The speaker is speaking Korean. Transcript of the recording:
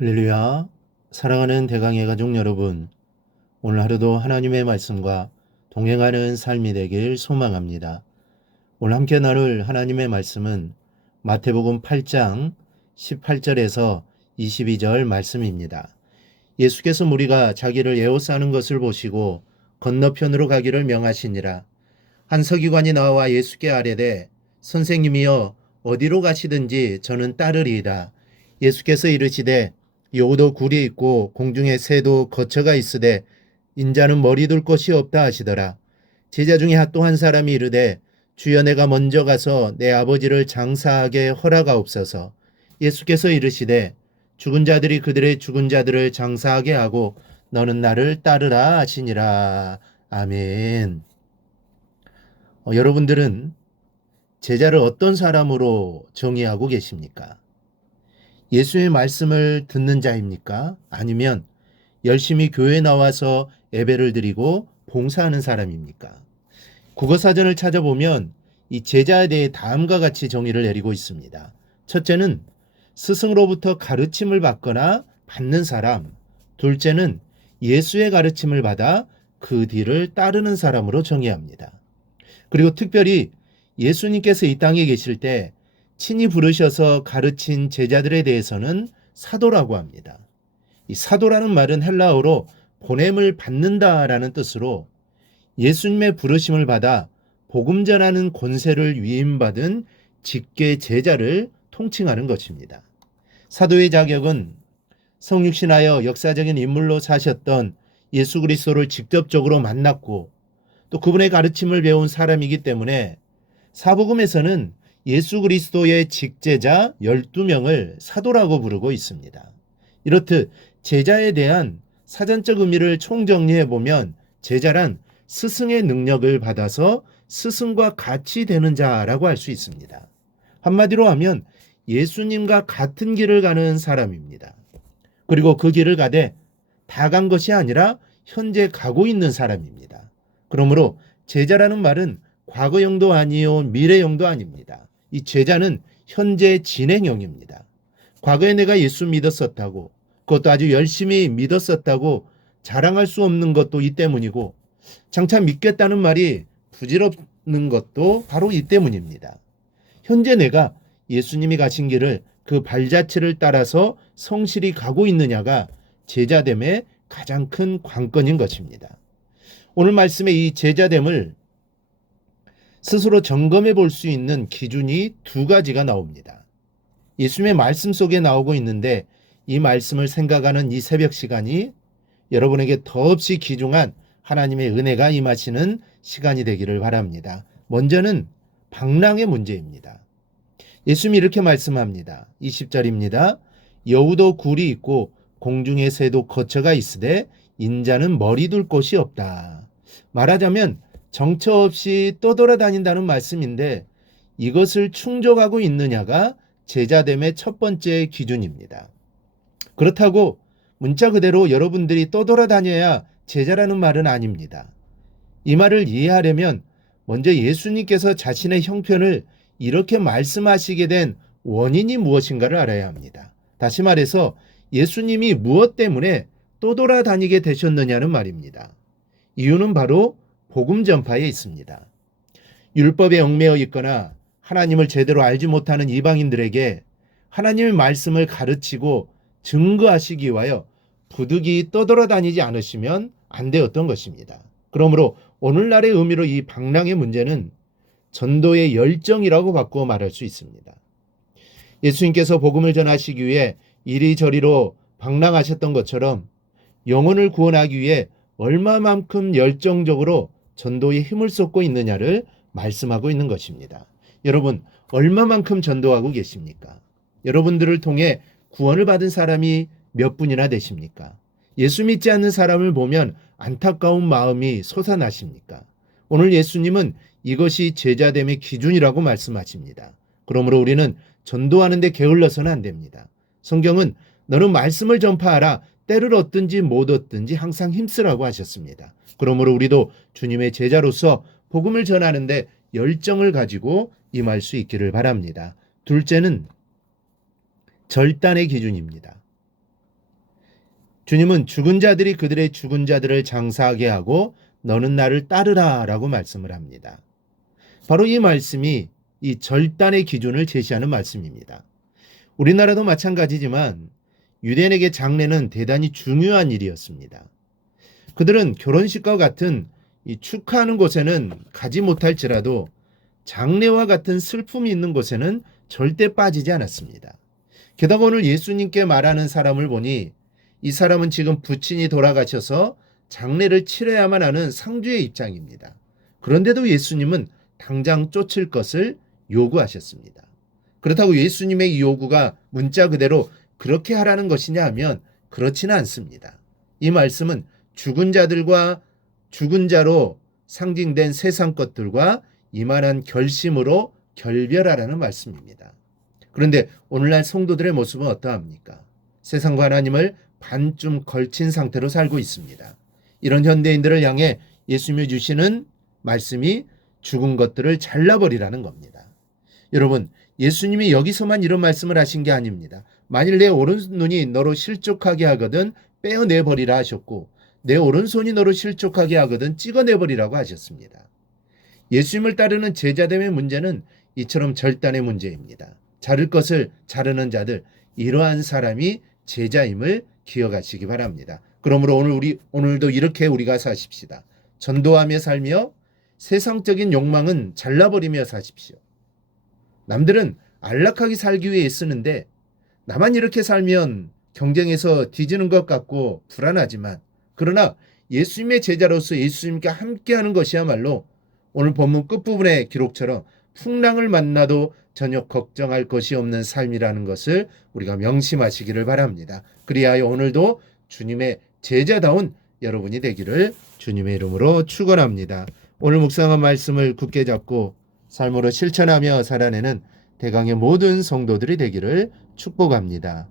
할렐루야. 사랑하는 대강의 가족 여러분, 오늘 하루도 하나님의 말씀과 동행하는 삶이 되길 소망합니다. 오늘 함께 나눌 하나님의 말씀은 마태복음 8장 18절에서 22절 말씀입니다. 예수께서 무리가 자기를 에워싸는 것을 보시고 건너편으로 가기를 명하시니라. 한 서기관이 나와 예수께 아뢰되 선생님이여 어디로 가시든지 저는 따르리이다. 예수께서 이르시되 여우도 굴이 있고 공중에 새도 거처가 있으되 인자는 머리 둘 곳이 없다 하시더라. 제자 중에 또 한 사람이 이르되 주여 내가 먼저 가서 내 아버지를 장사하게 허락하옵소서. 예수께서 이르시되 죽은 자들이 그들의 죽은 자들을 장사하게 하고 너는 나를 따르라 하시니라. 아멘. 여러분들은 제자를 어떤 사람으로 정의하고 계십니까? 예수의 말씀을 듣는 자입니까? 아니면 열심히 교회에 나와서 예배를 드리고 봉사하는 사람입니까? 국어사전을 찾아보면 이 제자에 대해 다음과 같이 정의를 내리고 있습니다. 첫째는 스승으로부터 가르침을 받거나 받는 사람, 둘째는 예수의 가르침을 받아 그 뒤를 따르는 사람으로 정의합니다. 그리고 특별히 예수님께서 이 땅에 계실 때 친히 부르셔서 가르친 제자들에 대해서는 사도라고 합니다. 이 사도라는 말은 헬라어로 보냄을 받는다라는 뜻으로 예수님의 부르심을 받아 복음 전하는 권세를 위임받은 직계 제자를 통칭하는 것입니다. 사도의 자격은 성육신하여 역사적인 인물로 사셨던 예수 그리스도를 직접적으로 만났고 또 그분의 가르침을 배운 사람이기 때문에 사복음에서는 예수 그리스도의 직제자 12명을 사도라고 부르고 있습니다. 이렇듯 제자에 대한 사전적 의미를 총정리해 보면 제자란 스승의 능력을 받아서 스승과 같이 되는 자라고 할 수 있습니다. 한마디로 하면 예수님과 같은 길을 가는 사람입니다. 그리고 그 길을 가되 다 간 것이 아니라 현재 가고 있는 사람입니다. 그러므로 제자라는 말은 과거형도 아니요 미래형도 아닙니다. 이 제자는 현재 진행형입니다. 과거에 내가 예수 믿었었다고, 그것도 아주 열심히 믿었었다고 자랑할 수 없는 것도 이 때문이고, 장차 믿겠다는 말이 부질없는 것도 바로 이 때문입니다. 현재 내가 예수님이 가신 길을 그 발자취를 따라서 성실히 가고 있느냐가 제자됨의 가장 큰 관건인 것입니다. 오늘 말씀의 이 제자됨을 스스로 점검해 볼 수 있는 기준이 두 가지가 나옵니다. 예수님의 말씀 속에 나오고 있는데 이 말씀을 생각하는 이 새벽 시간이 여러분에게 더없이 귀중한 하나님의 은혜가 임하시는 시간이 되기를 바랍니다. 먼저는 방랑의 문제입니다. 예수님이 이렇게 말씀합니다. 20절입니다. 여우도 굴이 있고 공중의 새도 거처가 있으되 인자는 머리 둘 곳이 없다. 말하자면 정처 없이 떠돌아다닌다는 말씀인데 이것을 충족하고 있느냐가 제자됨의 첫 번째 기준입니다. 그렇다고 문자 그대로 여러분들이 떠돌아다녀야 제자라는 말은 아닙니다. 이 말을 이해하려면 먼저 예수님께서 자신의 형편을 이렇게 말씀하시게 된 원인이 무엇인가를 알아야 합니다. 다시 말해서 예수님이 무엇 때문에 떠돌아다니게 되셨느냐는 말입니다. 이유는 바로 복음 전파에 있습니다. 율법에 얽매여 있거나 하나님을 제대로 알지 못하는 이방인들에게 하나님의 말씀을 가르치고 증거하시기 위하여 부득이 떠돌아다니지 않으시면 안 되었던 것입니다. 그러므로 오늘날의 의미로 이 방랑의 문제는 전도의 열정이라고 바꾸어 말할 수 있습니다. 예수님께서 복음을 전하시기 위해 이리저리로 방랑하셨던 것처럼 영혼을 구원하기 위해 얼마만큼 열정적으로 전도에 힘을 쏟고 있느냐를 말씀하고 있는 것입니다. 여러분, 얼마만큼 전도하고 계십니까? 여러분들을 통해 구원을 받은 사람이 몇 분이나 되십니까? 예수 믿지 않는 사람을 보면 안타까운 마음이 솟아나십니까? 오늘 예수님은 이것이 제자됨의 기준이라고 말씀하십니다. 그러므로 우리는 전도하는 데 게을러서는 안 됩니다. 성경은 너는 말씀을 전파하라. 때를 얻든지 못 얻든지 항상 힘쓰라고 하셨습니다. 그러므로 우리도 주님의 제자로서 복음을 전하는데 열정을 가지고 임할 수 있기를 바랍니다. 둘째는 절단의 기준입니다. 주님은 죽은 자들이 그들의 죽은 자들을 장사하게 하고 너는 나를 따르라 라고 말씀을 합니다. 바로 이 말씀이 이 절단의 기준을 제시하는 말씀입니다. 우리나라도 마찬가지지만 유대인에게 장례는 대단히 중요한 일이었습니다. 그들은 결혼식과 같은 이 축하하는 곳에는 가지 못할지라도 장례와 같은 슬픔이 있는 곳에는 절대 빠지지 않았습니다. 게다가 오늘 예수님께 말하는 사람을 보니 이 사람은 지금 부친이 돌아가셔서 장례를 치러야만 하는 상주의 입장입니다. 그런데도 예수님은 당장 쫓을 것을 요구하셨습니다. 그렇다고 예수님의 이 요구가 문자 그대로 그렇게 하라는 것이냐 하면 그렇지는 않습니다. 이 말씀은 죽은 자들과 죽은 자로 상징된 세상 것들과 이만한 결심으로 결별하라는 말씀입니다. 그런데 오늘날 성도들의 모습은 어떠합니까? 세상과 하나님을 반쯤 걸친 상태로 살고 있습니다. 이런 현대인들을 향해 예수님이 주시는 말씀이 죽은 것들을 잘라버리라는 겁니다. 여러분, 예수님이 여기서만 이런 말씀을 하신 게 아닙니다. 만일 내 오른눈이 너로 실족하게 하거든 빼어내버리라 하셨고 내 오른손이 너로 실족하게 하거든 찍어내버리라고 하셨습니다. 예수님을 따르는 제자됨의 문제는 이처럼 절단의 문제입니다. 자를 것을 자르는 자들, 이러한 사람이 제자임을 기억하시기 바랍니다. 그러므로 오늘도 이렇게 우리가 사십시다. 전도하며 살며 세상적인 욕망은 잘라버리며 사십시오. 남들은 안락하게 살기 위해 애쓰는데 나만 이렇게 살면 경쟁에서 뒤지는 것 같고 불안하지만 그러나 예수님의 제자로서 예수님과 함께하는 것이야말로 오늘 본문 끝부분의 기록처럼 풍랑을 만나도 전혀 걱정할 것이 없는 삶이라는 것을 우리가 명심하시기를 바랍니다. 그리하여 오늘도 주님의 제자다운 여러분이 되기를 주님의 이름으로 축원합니다. 오늘 묵상한 말씀을 굳게 잡고 삶으로 실천하며 살아내는 대강의 모든 성도들이 되기를 축복합니다.